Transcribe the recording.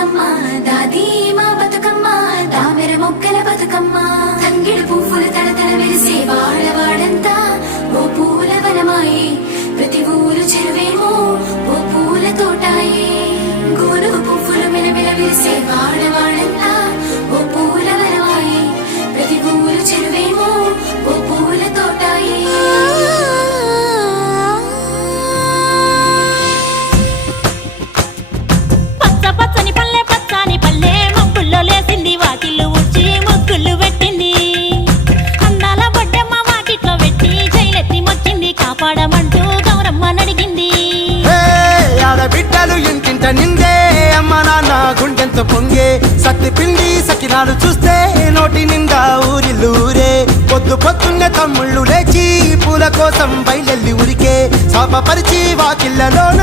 బతుకమ్మ దాది మా బతుకమ్మ దామెర మొక్కల బతుకమ్మ తంగిడు పువ్వుల తడతల మెరిసే వాడవాడంతా ఓ పూల వనమాయే ప్రతి ఊరు చెరువేమో ఓ పూల తోటాయే గోనుగు పువ్వులు మెలమెల విరిసే వాడవాడంతా ఓ పూల వనమాయే ప్రతి ఊరు చెరువేమో ఓ పూల తోటాయే పచ్చని పల్లె పచ్చని పల్లె మబ్బుల్లో లేసింది వాకిళ్ళు ఊడ్చి ముగ్గులు పెట్టింది అందాల బొడ్డమ్మ వాకిట్లో పెట్టి జైలెత్తి మొక్కింది కాపాడమంటూ గౌరమ్మ నడిగింది ఆడబిడ్డలు ఇంటింట నిందే అమ్మ నాన్న గుండెంతో పొంగే సత్తి పిండి సకినాలు చూస్తే నోటి నిండా ఊరిల్లూరే పొద్దు పొద్దున్నే తమ్ముళ్ళు లేచి పూల కోసం బయలెల్లి ఉరికే శాపపరిచి వాకిళ్ళలోన